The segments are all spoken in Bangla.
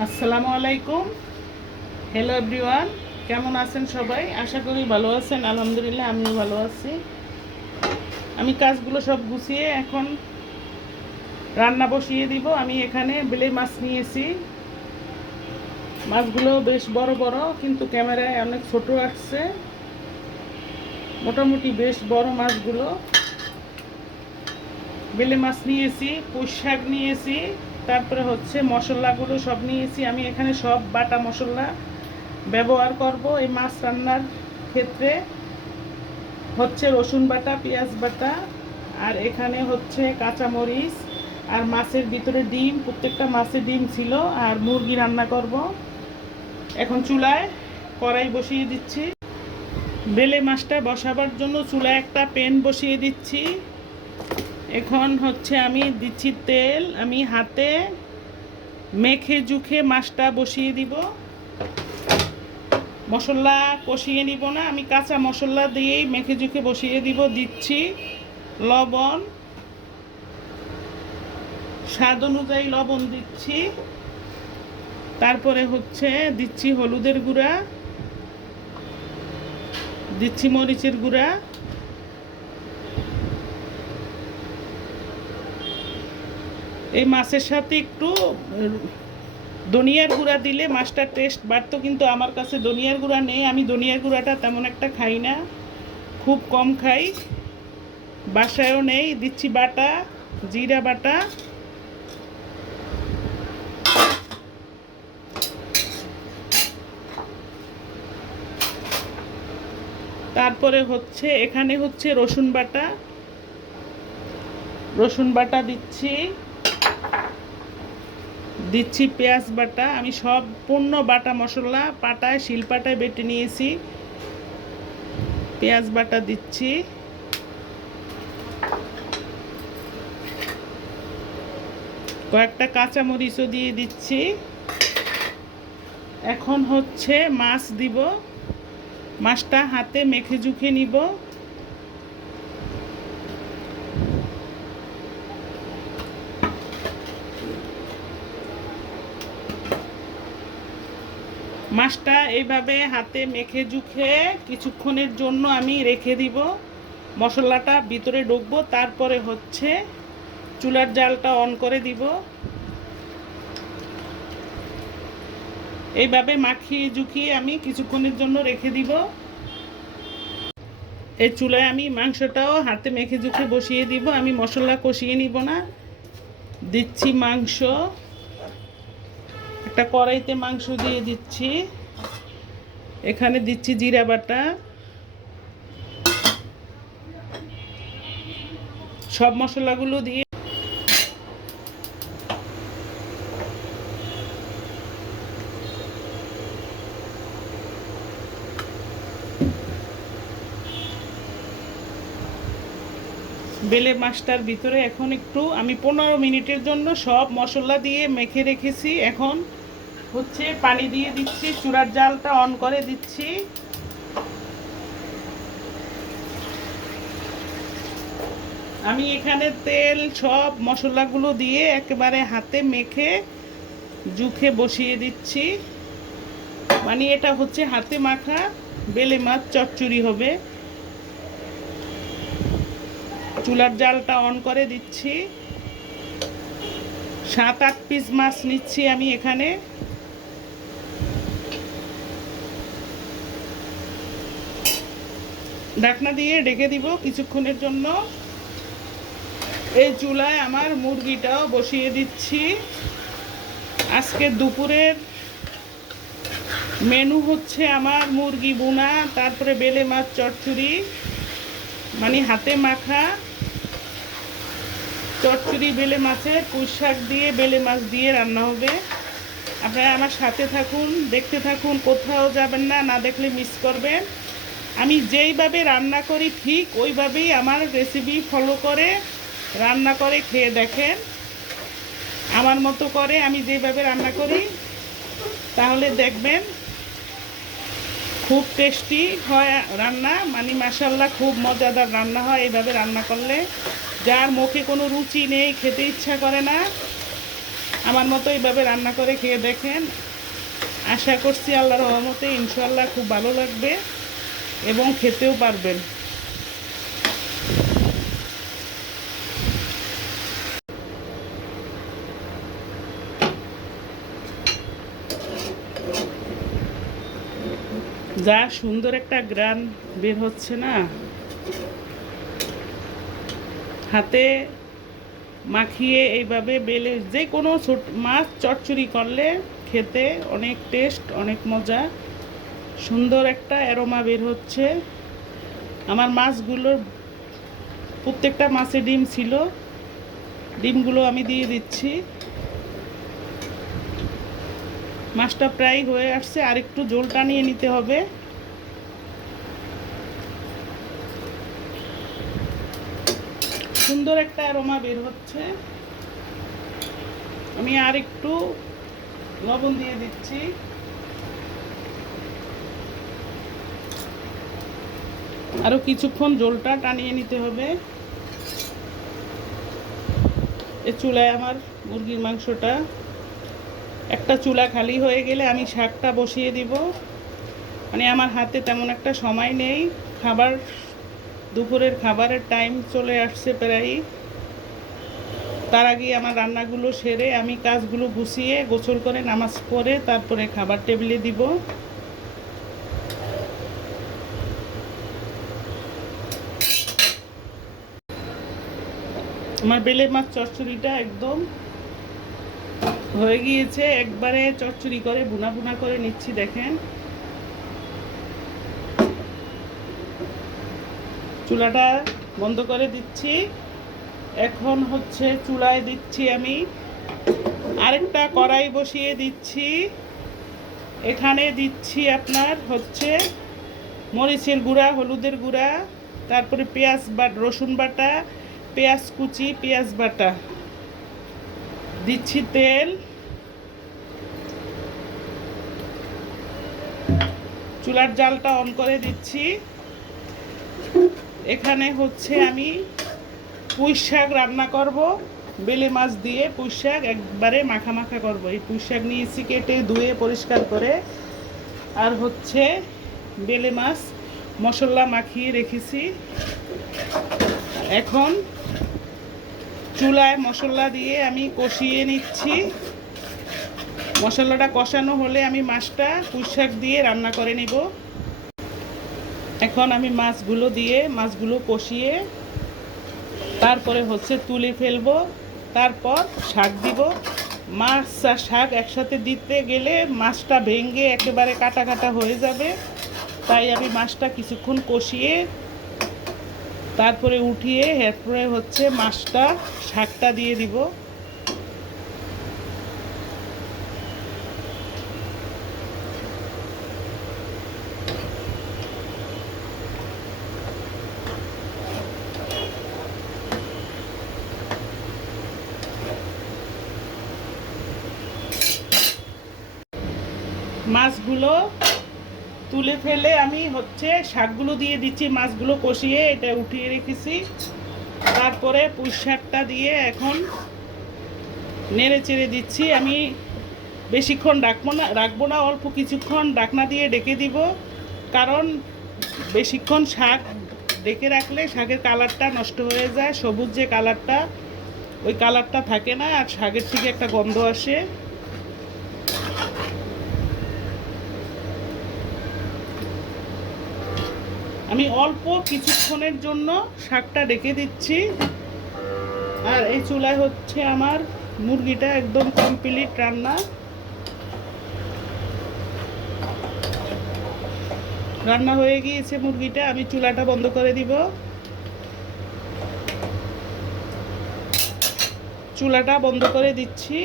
আসসালামু আলাইকুম। হ্যালো এভরিওয়ান, কেমন আছেন সবাই? আশা করি ভালো আছেন। আলহামদুলিল্লাহ আমিও ভালো আছি। আমি কাজগুলো সব গুছিয়ে এখন রান্না বসিয়ে দিব। আমি এখানে বেলে মাছ নিয়েছি। মাছগুলো বেশ বড় বড়, কিন্তু ক্যামেরায় অনেক ছোট আসছে। মোটামুটি বেশ বড় মাছগুলো। বেলে মাছ নিয়েছি, পুঁই শাক নিয়েছি, তারপরে হচ্ছে মশলাগুলো সব নিয়েছি। আমি এখানে সব বাটা মশলা ব্যবহার করব এই মাছ রান্নার ক্ষেত্রে। হচ্ছে রসুন বাটা, পেঁয়াজ বাটা, আর এখানে হচ্ছে কাঁচামরিচ, আর মাছের ভিতরে ডিম, প্রত্যেকটা মাছে ডিম ছিল, আর মুরগি রান্না করব। এখন চুলায় কড়াই বসিয়ে দিচ্ছি। বেলে মাছটা বসাবার জন্য চুলায় একটা প্যান বসিয়ে দিচ্ছি। এখন হচ্ছে আমি দিচ্ছি তেল। আমি হাতে মেখে জুখে মাছটা বসিয়ে দিব। মশলা কষিয়ে নিব না, আমি কাঁচা মশলা দিয়েই মেখে জুখে বসিয়ে দিব। দিচ্ছি লবণ, স্বাদ অনুযায়ী লবণ দিচ্ছি। তারপরে হচ্ছে দিচ্ছি হলুদের গুঁড়া, দিচ্ছি মরিচের গুঁড়া, এই মাছের সাথে একটু ধনিয়ার গুঁড়া দিলে মাছটার টেস্ট বাড়তো, কিন্তু আমার কাছে ধনিয়ার গুঁড়া নেই। আমি ধনিয়ার গুঁড়াটা তেমন একটা খাই না, খুব কম খাই, বাসায়ও নেই। দিচ্ছি বাটা, জিরা বাটা, তারপরে হচ্ছে এখানে হচ্ছে রসুন বাটা, রসুন বাটা দিচ্ছি। দিচ্ছি পেঁয়াজ বাটা। আমি সম্পূর্ণ বাটা মশলা পাটায় শিলপাটায় বেটে নিয়েছি। পেঁয়াজ বাটা দিচ্ছি। কয়েকটা কাঁচামরিচও দিয়ে দিচ্ছি। এখন হচ্ছে মাছ দিব। মাছটা হাতে মেখে জুখে নিব। মাছটা এইভাবে হাতে মেখে জুখে কিছুক্ষণের জন্য আমি রেখে দিব। মশলাটা ভিতরে ঢুকবো, তারপরে হচ্ছে চুলার জালটা অন করে দিব। এইভাবে মাখিয়ে জুখিয়ে আমি কিছুক্ষণের জন্য রেখে দিব। এই চুলায় আমি মাংসটাও হাতে মেখে জুখে বসিয়ে দিব। আমি মশলা কষিয়ে নিব না। দিচ্ছি মাংস, একটা কড়াইতে মাংস দিয়ে দিচ্ছি। এখানে দিচ্ছি জিরা বাটা, সব মশলাগুলো দিয়ে বেলে মাছটার ভিতরে এখন একটু আমি 15 মিনিটের জন্য সব মশলা দিয়ে মেখে রেখেছি। এখন হচ্ছে পানি দিয়ে দিচ্ছি, চুলার জালটা অন করে দিচ্ছি। আমি এখানে তেল সব মশলাগুলো দিয়ে একেবারে হাতে মেখে জুখে বসিয়ে দিচ্ছি। মানে এটা হচ্ছে হাতে মাখা বেলে মাছ চচ্চড়ি হবে। চুলার জালটা অন করে দিচ্ছি। 7-8 পিস মাছ নিচ্ছি আমি এখানে। ঢাকনা দিয়ে ঢেকে দিব কিছুক্ষণের জন্য। এই চুলায় আমার মুরগিটাও বসিয়ে দিচ্ছি। আজকে দুপুরের মেনু হচ্ছে আমার মুরগি বোনা, তারপরে বেলে মাছ চচ্চড়ি, মানে হাতে মাখা চচ্চড়ি বেলে মাছের, পুঁই শাক দিয়ে বেলে মাছ দিয়ে রান্না হবে। আপনারা আমার সাথে থাকুন, দেখতে থাকুন, কোথাও যাবেন না, না দেখলে মিস করবেন। আমি যেইভাবে রান্না করি ঠিক ওইভাবেই আমার রেসিপি ফলো করে রান্না করে খেয়ে দেখেন। আমার মতো করে আমি যেভাবে রান্না করি, তাহলে দেখবেন খুব টেস্টি হয় রান্না, মানে মাশাআল্লাহ খুব মজাদার রান্না হয় এইভাবে রান্না করলে। যার মুখে কোনো রুচি নেই, খেতে ইচ্ছা করে না, আমার মতো এইভাবে রান্না করে খেয়ে দেখেন। আশা করছি আল্লাহর রহমতে ইনশাআল্লাহ খুব ভালো লাগবে এবং খেতেও পারবেন। যা সুন্দর একটা গ্রান বের হচ্ছে না, হাতে মাখিয়ে এইভাবে বেলে যে কোনো ছোট মাছ চচ্চড়ি করলে খেতে অনেক টেস্ট, অনেক মজা, সুন্দর একটা অ্যারোমা বের হচ্ছে। আমার মাছগুলোর প্রত্যেকটা মাছে ডিম ছিল, ডিমগুলো আমি দিয়ে দিচ্ছি। মাছটা প্রায় হয়ে আসছে, আর একটু ঝোল টানিয়ে নিতে হবে। সুন্দর একটা অ্যারোমা বের হচ্ছে। আমি আর একটু লবণ দিয়ে দিচ্ছি। আরও কিছুক্ষণ ঝোলটা টানিয়ে নিতে হবে। এই চুলায় আমার মুরগির মাংসটা, একটা চুলা খালি হয়ে গেলে আমি শাকটা বসিয়ে দিব। মানে আমার হাতে তেমন একটা সময় নেই, দুপুরের খাবারের টাইম চলে আসছে প্রায়। তার আগে আমার রান্নাগুলো সেরে আমি কাজগুলো গুছিয়ে গোসল করে নামাজ পড়ে তারপরে খাবার টেবিলে দিব। আমার বেলে মাছ চচ্চড়িটা একদম হয়ে গিয়েছে, একবারে চচ্চড়ি করে বুনা বুনা করে নিচ্ছি। দেখেন চুলাটা বন্ধ করে দিচ্ছি। এখন হচ্ছে চুলায় দিচ্ছি আমি আরেকটা কড়াই বসিয়ে দিচ্ছি। এখানে দিচ্ছি আপনার হচ্ছে মরিচের গুঁড়া, হলুদের গুঁড়া, তারপরে রসুন বাটা, পেঁয়াজ কুচি, পেঁয়াজ বাটা, দিচ্ছি তেল, চুলার জালটা অন করে দিচ্ছি। এখানে হচ্ছে আমি পুঁই শাক রান্না করব, বেলে মাছ দিয়ে পুঁই শাক একবারে মাখা মাখা করব। এই পুঁই শাক নিয়েছি কেটে ধুয়ে পরিষ্কার করে, আর হচ্ছে বেলে মাছ মশলা মাখিয়ে রেখেছি। এখন চুলায় মশলা দিয়ে আমি কষিয়ে নিচ্ছি। মশলাটা কষানো হলে আমি মাছটা পুঁই শাক দিয়ে রান্না করে নিব। এখন আমি মাছগুলো কষিয়ে তারপরে হচ্ছে তুলে ফেলবো, তারপর শাক দিব। মাছ আর শাক একসাথে দিতে গেলে মাছটা ভেঙে একেবারে কাটা কাটা হয়ে যাবে, তাই আমি মাছটা কিছুক্ষণ কষিয়ে তারপরে উঠিয়ে এরপরে হচ্ছে শাকটা দিয়ে দিব। মাছগুলো তুলে ফেলে আমি হচ্ছে শাকগুলো দিয়ে দিচ্ছি। মাছগুলো কষিয়ে এটা উঠিয়ে রেখেছি, তারপরে পুঁই শাকটা দিয়ে এখন নেড়ে চেড়ে দিচ্ছি। আমি বেশিক্ষণ রাখবো না, অল্প কিছুক্ষণ ঢাকনা দিয়ে ডেকে দিব, কারণ বেশিক্ষণ শাক ডেকে রাখলে শাকের কালারটা নষ্ট হয়ে যায়। সবুজ যে কালারটা, ওই কালারটা থাকে না, আর শাকের থেকে একটা গন্ধ আসে। আমি অল্প কিছুক্ষণের জন্য শাকটা ডেকে দিচ্ছি। আর এই চুলায় হচ্ছে আমার মুরগিটা একদম কমপ্লিট রান্না হয়ে গিয়েছে মুরগিটা। আমি চুলাটা বন্ধ করে দিব। চুলাটা বন্ধ করে দিচ্ছি।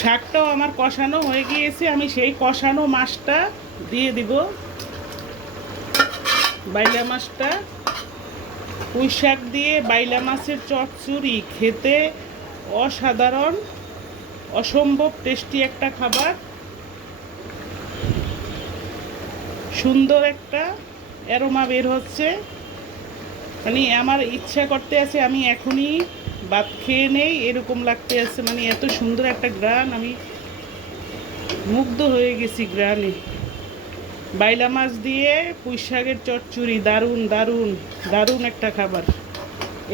শাকটাও আমার কষানো হয়ে গিয়েছে, আমি সেই কষানো মাছটা দিয়ে দিব। বাইলা মাছটা, পুঁই শাক দিয়ে বাইলা মাছের চচ্চড়ি খেতে অসাধারণ, অসম্ভব টেস্টি একটা খাবার। সুন্দর একটা অ্যারোমা বের হচ্ছে। মানে আমার ইচ্ছা করতে আছে আমি এখনই ভাত খেয়ে নেই এরকম লাগতে আছে, মানে এত সুন্দর একটা গ্রান, আমি মুগ্ধ হয়ে গেছি গ্রানে। বাইলা মাছ দিয়ে পুঁই শাকের চচ্চড়ি, দারুণ দারুণ দারুণ একটা খাবার।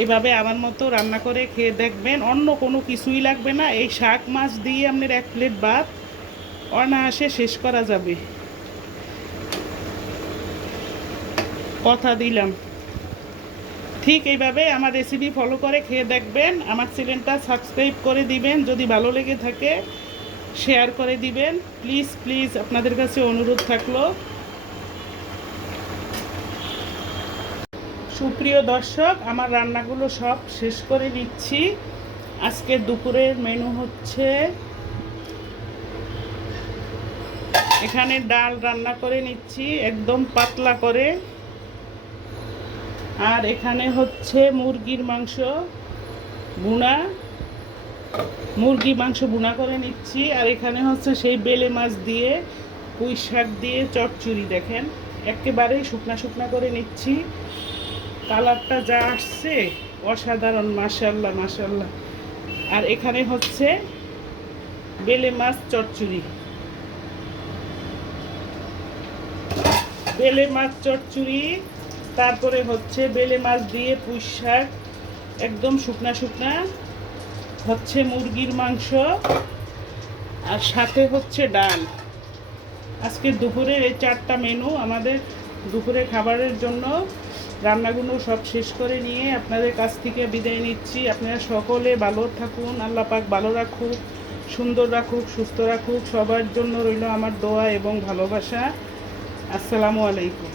এইভাবে আমার মতো রান্না করে খেয়ে দেখবেন, অন্য কোনো কিছুই লাগবে না, এই শাক মাছ দিয়ে আপনার 1 প্লেট ভাত অনায়াসে শেষ করা যাবে, কথা দিলাম। ঠিক এইভাবে আমার রেসিপি ফলো করে খেয়ে দেখবেন। আমার চ্যানেলটা সাবস্ক্রাইব করে দিবেন, যদি ভালো লেগে থাকে শেয়ার করে দিবেন, প্লিজ প্লিজ আপনাদের কাছে অনুরোধ থাকলো। সুপ্রিয় দর্শক, আমার রান্নাগুলো সব শেষ করে নিচ্ছি। আজকের দুপুরের মেনু হচ্ছে, এখানে ডাল রান্না করে নিচ্ছি একদম পাতলা করে, আর এখানে হচ্ছে মুরগির মাংস ভুনা করে নিচ্ছি, আর এখানে হচ্ছে সেই বেলে মাছ দিয়ে পুঁই শাক দিয়ে চচ্চড়ি। দেখেন একেবারেই শুকনা শুকনা করে নিচ্ছি, কালারটা যা আসছে অসাধারণ, মাশাআল্লাহ মাশাআল্লাহ। আর এখানে হচ্ছে বেলে মাছ চচ্চড়ি, তারপরে হচ্ছে বেলে মাছ দিয়ে পুঁই শাক একদম শুকনা শুকনা, হচ্ছে মুরগির মাংস, আর সাথে হচ্ছে ডাল। আজকে দুপুরের এই 4টা মেনু আমাদের দুপুরে খাবারের জন্য। রান্নাগুলো সব শেষ করে নিয়ে আপনাদের কাছ থেকে বিদায় নিচ্ছি। আপনারা সকলে ভালো থাকুন, আল্লাহ পাক ভালো রাখুক, সুন্দর রাখুক, সুস্থ রাখুক। সবার জন্য রইল আমার দোয়া এবং ভালোবাসা। আসসালামু আলাইকুম।